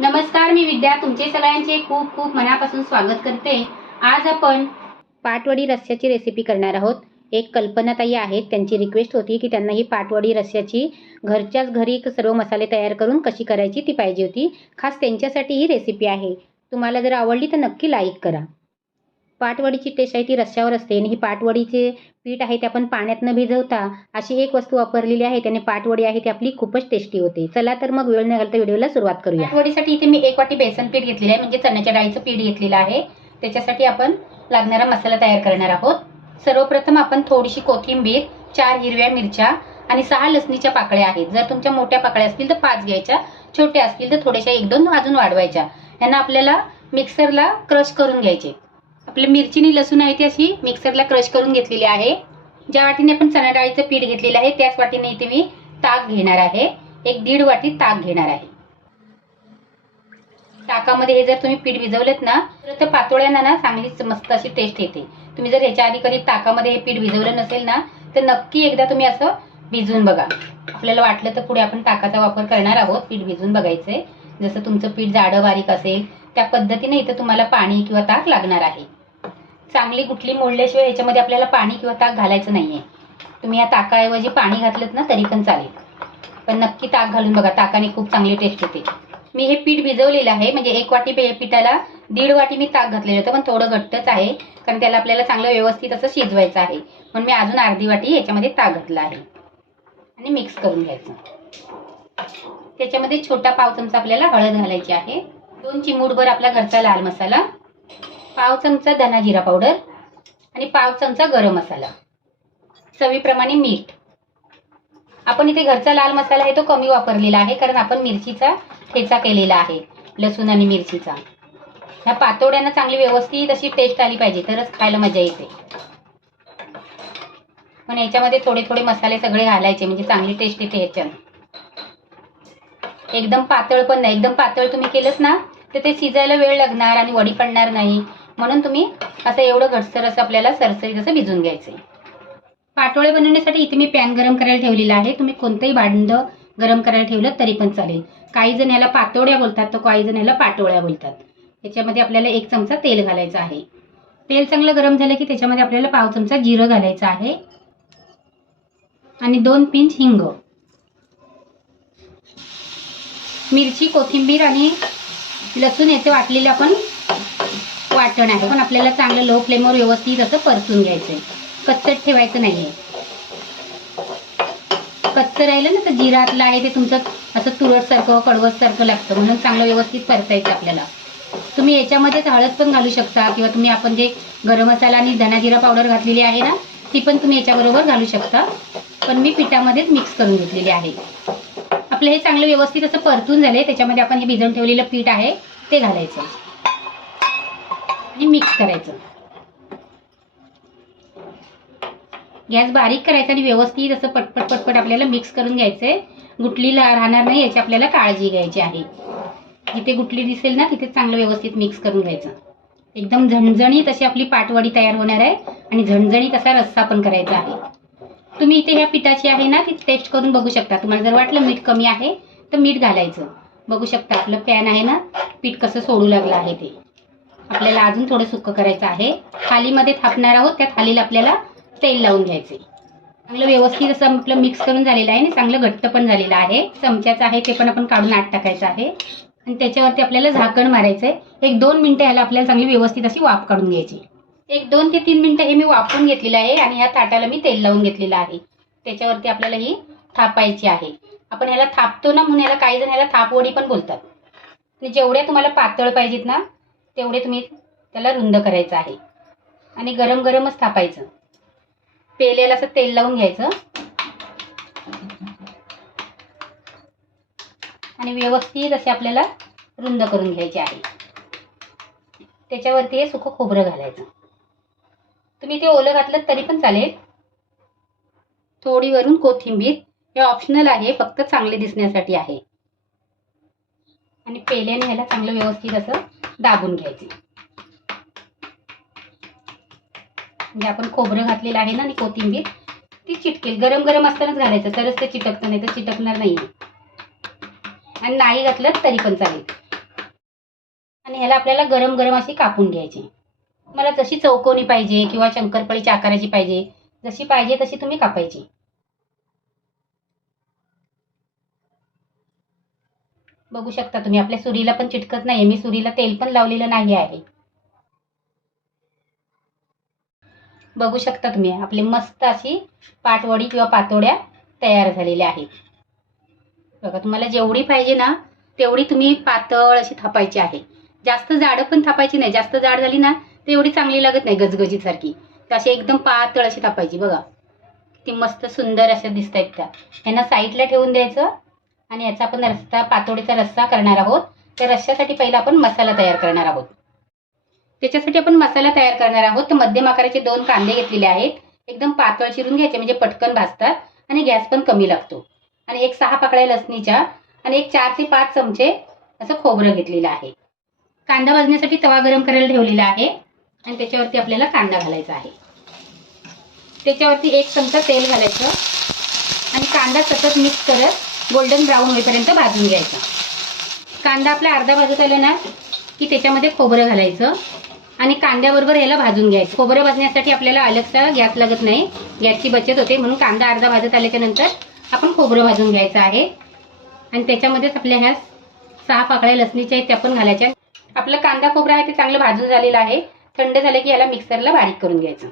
नमस्कार मी विद्या. तुमचे सगळ्यांचे खूप खूप मनापासून स्वागत करते. आज आपण पाटवडी रस्स्याची रेसिपी करणार आहोत. एक कल्पनाताई आहेत. त्यांची रिक्वेस्ट होती की त्यांना ही पाटवडी रस्स्याची घरच्याच घरी सर्व मसाले तयार करून कशी करायची ती पाहिजे होती. खास त्यांच्यासाठी ही रेसिपी आहे. तुम्हाला जर आवडली तर नक्की लाईक करा. पाटवडीची टेस्ट आहे ती रश्श्यावर असते. आणि ही पाटवडीचे पीठ आहे ते आपण पाण्यात न भिजवता अशी एक वस्तू वापरलेली आहे. त्याने पाटवडी आहे ती आपली खूपच टेस्टी होते. चला तर मग वेळ न घालता व्हिडिओला सुरुवात करूया. पाटवडीसाठी इथे मी एक वाटी बेसन पीठ घेतलेलं आहे. म्हणजे चण्याच्या डाळीचं पीठ घेतलेलं आहे. त्याच्यासाठी आपण लागणारा मसाला तयार करणार आहोत. सर्वप्रथम आपण थोडीशी कोथिंबीर चार हिरव्या मिरच्या आणि सहा लसणीच्या पाकळ्या आहेत. जर तुमच्या मोठ्या पाकळ्या असतील तर पाच घ्यायच्या. छोट्या असतील तर थोड्याशा एक दोन अजून वाढवायच्या. यांना आपल्याला मिक्सरला क्रश करून घ्यायचे. आपली मिरचीनी लसूण आहे ती अशी मिक्सरला क्रश करून घेतलेली आहे. ज्या वाटीने आपण चणा डाळीचं पीठ घेतलेलं आहे त्याच वाटीने इथे मी ताक घेणार आहे. एक दीड वाटी ताक घेणार आहे. ताकामध्ये हे जर तुम्ही पीठ भिजवलेत ना तर पातोळ्यांना ना चांगलीच मस्त अशी टेस्ट येते. तुम्ही जर ह्याच्या आधी कधी ताकामध्ये हे पीठ भिजवलं नसेल ना तर नक्की एकदा तुम्ही असं भिजवून बघा. आपल्याला वाटलं तर पुढे आपण ताकाचा वापर करणार आहोत पीठ भिजून बघायचंय. जसं तुमचं पीठ जाडं बारीक असेल त्या पद्धतीने इथं तुम्हाला पाणी किंवा ताक लागणार आहे. चांगली कुठली मोडल्याशिवाय ह्याच्यामध्ये आपल्याला पाणी किंवा ताक घालायचं नाहीये. तुम्ही या ताकाऐवजी पाणी घातलं ना तरी पण चालेल. पण नक्की ताक घालून बघा ताकाने खूप चांगली टेस्ट येते. मी हे पीठ भिजवलेलं आहे म्हणजे एक वाटी पिठाला दीड वाटी मी ताक घातलेलं होतं पण थोडं घट्टच आहे कारण त्याला आपल्याला चांगलं व्यवस्थित असं शिजवायचं आहे. म्हणून मी अजून अर्धी वाटी याच्यामध्ये ताक घातलं आहे. आणि मिक्स करून घ्यायचं. त्याच्यामध्ये छोटा पाव चमचा आपल्याला हळद घालायची आहे. दोन चिमूटभर आपला घरचा लाल मसाला. पाव चमचा धना जिरा पावडर आणि पाव चमचा गरम मसाला. चवीप्रमाणे मीठ. आपण इथे घरचा लाल मसाला आहे तो कमी वापरलेला आहे कारण आपण मिरचीचा ठेचा केलेला आहे लसूण आणि मिरचीचा. ह्या पातोड्यांना चांगली व्यवस्थित अशी टेस्ट आली पाहिजे तरच खायला मजा येते. पण याच्यामध्ये थोडे थोडे मसाले सगळे घालायचे म्हणजे चांगली टेस्ट येते ह्याच्यात एकदम पातळ पण नाही एकदम पातळ तुम्ही केलंच ना तर ते शिजायला वेळ लागणार आणि वडी पडणार नाही. म्हणून तुम्ही असं एवढं घटसर असं आपल्याला सरसरीत असं भिजून आहे पाटोळे बनवण्यासाठी इथे मी पॅन गरम करायला ठेवलेला आहे. तुम्ही कोणतंही भांड गरम करायला ठेवलं तरी पण चालेल. काही जण याला पातोड्या बोलतात तर काही जण याला पाटोळ्या बोलतात. त्याच्यामध्ये आपल्याला एक चमचा तेल घालायचं आहे. तेल चांगलं गरम झालं की त्याच्यामध्ये आपल्याला पाव चमचा जिरं घालायचं आहे. आणि दोन पिंच हिंग. मिरची कोथिंबीर आणि लसूण याचे वाटलेले आपण वाटण आहे. पण आपल्याला चांगलं लो फ्लेमवर व्यवस्थित असं परतून घ्यायचंय. कच्चट ठेवायचं नाहीये. कच्चं राहिलं ना तर जिरातलं आहे ते तुमचं असं तुरटसारखं कडवटसारखं लागतं. म्हणून चांगलं व्यवस्थित परतायचं आपल्याला. तुम्ही याच्यामध्येच हळद पण घालू शकता किंवा तुम्ही आपण जे गरम मसाला आणि धना जिरा पावडर घातलेली आहे ना ती पण तुम्ही याच्याबरोबर घालू शकता. पण मी पिठामध्येच मिक्स करून घेतलेली आहे. आपलं हे चांगलं व्यवस्थित असं परतून झाले त्याच्यामध्ये आपण हे भिजवून ठेवलेलं पीठ आहे ते घालायचं. आणि मिक्स करायचं. गॅस बारीक करायचा आणि व्यवस्थित असं पटपट पटपट आपल्याला मिक्स करून घ्यायचंय. गुटली राहणार नाही याची आपल्याला काळजी घ्यायची आहे. जिथे गुटली दिसेल ना तिथे चांगलं व्यवस्थित मिक्स करून घ्यायचं. एकदम झणझणीत अशी आपली पाटवडी तयार होणार आहे आणि झणझणीत असा रस्सा पण करायचा आहे. तुम्ही इथे ह्या पिठाची आहे ना ती टेस्ट करून बघू शकता. तुम्हाला जर वाटलं मीठ कमी आहे तर मीठ घालायचं. बघू शकता आपलं पॅन आहे ना पीठ कसं सोडू लागलं आहे ते. आपल्याला अजून थोडं सुक्क करायचं आहे. थालीमध्ये थापणार आहोत त्या थालीला आपल्याला तेल लावून घ्यायचे चांगलं व्यवस्थित असं आपलं मिक्स करून झालेलं आहे आणि चांगलं घट्ट पण झालेलं आहे. चमच्याचं आहे ते पण आपण काढून आत टाकायचं आहे. आणि त्याच्यावरती आपल्याला झाकण मारायचंय. एक दोन मिनिटं ह्याला आपल्याला चांगली व्यवस्थित अशी वाफ काढून घ्यायची. एक दोन ते तीन मिनिटं हे मी वापरून घेतलेलं आहे आणि ह्या ताटाला मी तेल लावून घेतलेलं आहे. त्याच्यावरती आपल्याला ही थापायची आहे. आपण ह्याला थापतो ना म्हणून ह्याला काही जण ह्याला थापवडी पण बोलतात. म्हणजे जेवढ्या तुम्हाला पातळ पाहिजेत ना तेवढे तुम्ही त्याला रुंद करायचं आहे. आणि गरम गरमच थापायचं. पेल्याला असं तेल लावून घ्यायचं. आणि व्यवस्थित असे आपल्याला रुंद करून घ्यायचे आहे. त्याच्यावरती हे सुकं खोबरं घालायचं. तुम्ही ते ओलं घातलं तरी पण चालेल. थोडी वरून कोथिंबीर हे ऑप्शनल आहे फक्त चांगले दिसण्यासाठी आहे. आणि पेल्याने ह्याला चांगलं व्यवस्थित असं दाबून घ्यायचे. म्हणजे आपण खोबरं घातलेलं आहे ना आणि कोथिंबीर ती चिटकेल. गरम गरम असतानाच घालायचं. तरच ते चिटकतं नाही तर चिटकणार नाही आणि नाही घातलं तरी पण चालेल. आणि ह्याला आपल्याला गरम गरम अशी कापून घ्यायची. मला जशी चौकोनी पाहिजे किंवा शंकरपळीच्या आकाराची पाहिजे जशी पाहिजे तशी तुम्ही कापायची. बघू शकता तुम्ही. आपल्या सुरीला पण चिटकत नाहीये. मी सुरीला तेल पण लावलेलं नाही आहे. बघू शकता तुम्ही. आपली मस्त अशी पाटवडी किंवा पातोड्या तयार झालेल्या आहेत. बघा तुम्हाला जेवढी पाहिजे ना तेवढी तुम्ही पातळ अशी थापायची आहे. जास्त जाड पण थापायची नाही. जास्त जाड झाली ना तेवढी चांगली लागत नाही गजगजीसारखी तर अशी एकदम पातळ अशी थापायची. बघा किती मस्त सुंदर अशा दिसत आहेत त्या. यांना साईडला ठेवून द्यायचं. आणि याचा आपण रस्ता पातोडीचा रस्सा करणार आहोत. त्या रस्स्यासाठी पहिला आपण मसाला तयार करणार आहोत. त्याच्यासाठी आपण मसाला तयार करणार आहोत. तर मध्यम आकाराचे दोन कांदे घेतलेले आहेत. एकदम पातळ चिरून घ्यायचे म्हणजे पटकन भाजतात. आणि गॅस पण कमी लागतो. आणि एक सहा पाकळ्या लसणीच्या आणि एक चार ते पाच चमचे असं खोबरं घेतलेलं आहे. कांदा भाजण्यासाठी तवा गरम करायला ठेवलेला आहे. आणि त्याच्यावरती आपल्याला कांदा घालायचा आहे. त्याच्यावरती एक चमचा तेल घालायचं. आणि कांदा सतत मिक्स करत गोल्डन ब्राऊन होईपर्यंत भाजून घ्यायचा. कांदा आपला अर्धा भाजत आला ना की त्याच्यामध्ये खोबरं घालायचं आणि कांद्याबरोबर याला भाजून घ्यायचं. खोबरं भाजण्यासाठी आपल्याला अलगचा गॅस लागत नाही. गॅसची बचत होते म्हणून कांदा अर्धा भाजत आल्याच्यानंतर आपण खोबरं भाजून घ्यायचं आहे. आणि त्याच्यामध्येच आपल्या ह्या सहा पाकळ्या लसणीच्या आहेत त्या पण घालायच्या. आपलं कांदा खोबरं आहे ते चांगलं भाजून झालेलं आहे. थंड झालं की याला मिक्सरला बारीक करून घ्यायचं.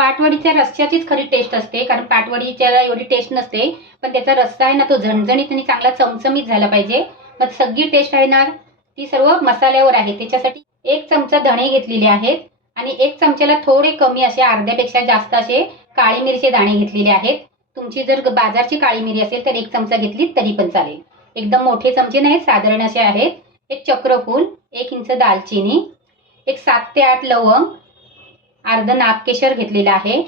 पाटवडीच्या रस्स्याचीच खरी टेस्ट असते. कारण पाटवडीच्या एवढी टेस्ट नसते. पण त्याचा रस्सा आहे ना तो झणझणीत आणि चांगला चमचमीत झाला पाहिजे. मग सगळी टेस्ट आहे ना ती सर्व मसाल्यावर आहे. त्याच्यासाठी एक चमचा धणे घेतलेले आहेत. आणि एक चमच्याला थोडे कमी असे अर्ध्यापेक्षा जास्त असे काळी मिरीचे दाणे घेतलेले आहेत. तुमची जर बाजारची काळी मिरी असेल तर एक चमचा घेतली तरी पण चालेल. एकदम मोठे चमचे नाही साधारण असे आहेत. एक चक्रफूल एक इंच दालचिनी एक सात ते आठ लवंग अर्ध नागकेशर घेतलेलं आहे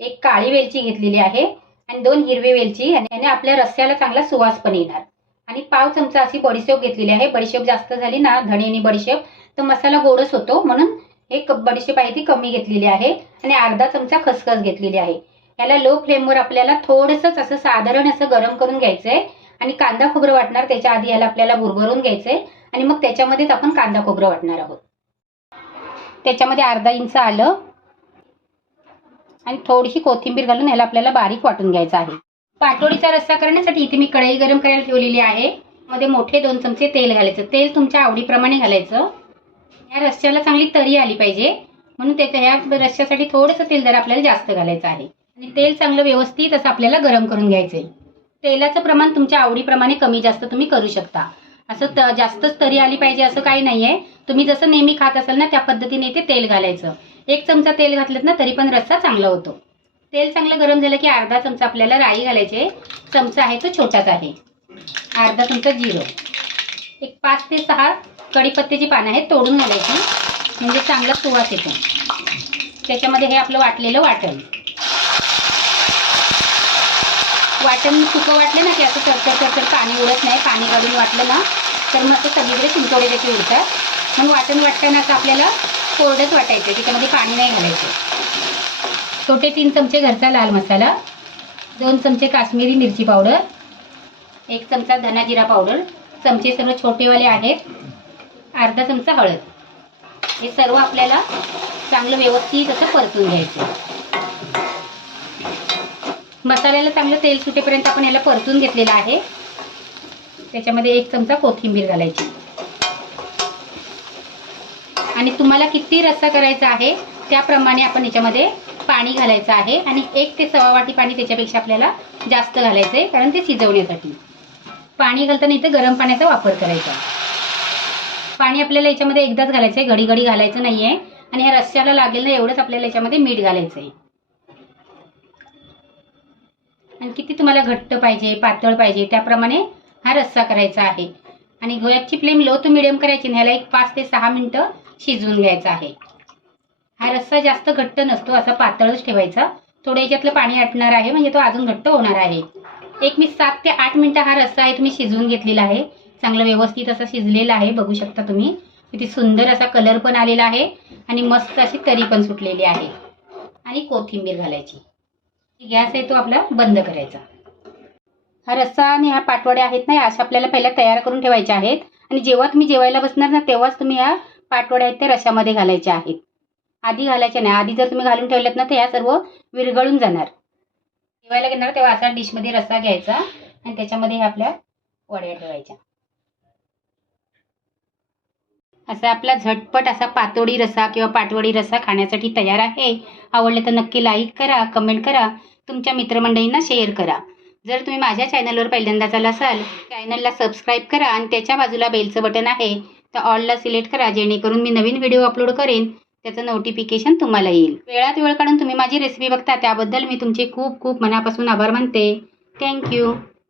एक काळी वेलची घेतलेली आहे आणि दोन हिरवी वेलची आणि याने आपल्या रस्स्याला चांगला सुवास पण येणार. आणि पाव चमचा अशी बडीशेप घेतलेली आहे. बडीशेप जास्त झाली ना धणे आणि बडीशेप तर मसाला गोडच होतो. म्हणून एक बडीशेप आहे ती कमी घेतलेली आहे आणि अर्धा चमचा खसखस घेतलेली आहे. याला लो फ्लेमवर आपल्याला थोडंसंच असं साधारण असं गरम करून घ्यायचंय आणि कांदा खोबरं वाटणार त्याच्या आधी याला आपल्याला भुरभरून घ्यायचंय आणि मग त्याच्यामध्येच आपण कांदा खोबरं वाटणार आहोत. त्याच्यामध्ये अर्धा इंच आलं. आणि थोडीशी कोथिंबीर घालून ह्याला आपल्याला बारीक वाटून घ्यायचं आहे. पाटोळीचा रस्सा करण्यासाठी इथे मी कढई गरम करायला ठेवलेली आहे. मध्ये मोठे दोन चमचे तेल घालायचं. तेल तुमच्या आवडीप्रमाणे घालायचं. या रस्स्याला चांगली तरी आली पाहिजे. म्हणून त्याच्या ह्या रस्स्यासाठी थोडंसं तेल जरा आपल्याला जास्त घालायचं आहे. आणि तेल चांगलं व्यवस्थित असं आपल्याला गरम करून घ्यायचंय. तेलाचं प्रमाण तुमच्या आवडीप्रमाणे कमी जास्त तुम्ही करू शकता. असं त जास्तच तरी आली पाहिजे असं काही नाहीये. तुम्ही जसं नेहमी खात असाल ना त्या पद्धतीने इथे तेल घालायचं. एक चमचा तेल घातलं ना तरी पण रस्सा चांगला होतो. तेल चांगलं गरम झालं की अर्धा चमचा आपल्याला राई घालायचे चमचा आहे तो छोटाच आहे. अर्धा चमचा जिरं. एक पाच ते सहा कढीपत्त्याची पानं आहेत तोडून घालायची. म्हणजे चांगला सुवास येतो. त्याच्यामध्ये हे आपलं वाटलेलं वाटण. वाटण सुकं वाटलं ना की असं चरचर चरचर पाणी उडत नाही. पाणी काढून वाटलं ना तर मग ते सगळीकडे चिंचोडे देखील उडतात. मग वाटण वाटताना असं आपल्याला कोरडंच वाटायचं त्याच्यामध्ये पाणी नाही घालायचं. छोटे तीन चमचे घरचा लाल मसाला दोन चमचे काश्मीरी मिरची पावडर एक चमचा धना जिरा पावडर चमचे सर्व छोटेवाले आहेत अर्धा चमचा हळद. हे सर्व आपल्याला चांगलं व्यवस्थित असं परतून घ्यायचं. मसाल्याला चांगलं तेल सुटेपर्यंत आपण याला परतून घेतलेलं आहे. त्याच्यामध्ये एक चमचा कोथिंबीर घालायची. आणि तुम्हाला किती रस्सा करायचा आहे त्याप्रमाणे आपण याच्यामध्ये पाणी घालायचं आहे. आणि एक ते सव्वा वाटी पाणी त्याच्यापेक्षा आपल्याला जास्त घालायचं आहे कारण ते शिजवण्यासाठी. पाणी घालताना इथे गरम पाण्याचा वापर करायचा. पाणी आपल्याला याच्यामध्ये एकदाच घालायचं आहे घडी घडी घालायचं नाही आहे आणि ह्या रस्स्याला लागेल ना एवढंच आपल्याला याच्यामध्ये मीठ घालायचं आहे. आणि किती तुम्हाला घट्ट पाहिजे पातळ पाहिजे त्याप्रमाणे हा रस्सा करायचा आहे. आणि गॅसची फ्लेम लो टू मिडियम करायची ह्याला एक पाच ते सहा मिनिटं शिजवून घ्यायचा आहे. हा रस्सा जास्त घट्ट नसतो असा पातळच ठेवायचा. थोडं याच्यातलं पाणी आटणार आहे म्हणजे तो अजून घट्ट होणार आहे. एक मी सात ते आठ मिनिटं हा रस्सा आहे तुम्ही शिजवून घेतलेला आहे. चांगलं व्यवस्थित असा शिजलेला आहे बघू शकता तुम्ही. किती सुंदर असा कलर पण आलेला आहे आणि मस्त अशी तरी पण सुटलेली आहे. आणि कोथिंबीर घालायची. गॅस आहे तो आपला बंद करायचा. हा रस्सा आणि ह्या पाटवड्या आहेत ना अशा आपल्याला पहिल्या तयार करून ठेवायच्या आहेत. आणि जेव्हा तुम्ही जेवायला बसणार ना तेव्हाच तुम्ही या पाटवड्या आहेत त्या रशामध्ये घालायच्या आहेत. आधी घालायच्या नाही. आधी जर तुम्ही घालून ठेवल्यात ना तर या सर्व विरघळून जाणार. ठेवायला घेणार तेव्हा असा डिशमध्ये रस्सा घ्यायचा आणि त्याच्यामध्ये आपल्या वड्या ठेवायच्या. असा आपला झटपट असा पातोडी रसा किंवा पाटवडी रसा खाण्यासाठी तयार आहे. आवडले तर नक्की लाईक करा कमेंट करा तुमच्या मित्रमंडळींना शेअर करा. जर तुम्ही माझ्या चॅनलवर पहिल्यांदाच आला असाल चॅनलला सबस्क्राईब करा आणि त्याच्या बाजूला बेलचं बटन आहे. तर ऑलला सिलेक्ट करा जेणेकरून मी नवीन व्हिडिओ अपलोड करेन त्याचं नोटिफिकेशन तुम्हाला येईल. वेळात वेळ काढून तुम्ही माझी रेसिपी बघता त्याबद्दल मी तुमचे खूप खूप मनापासून आभार मानते. थँक्यू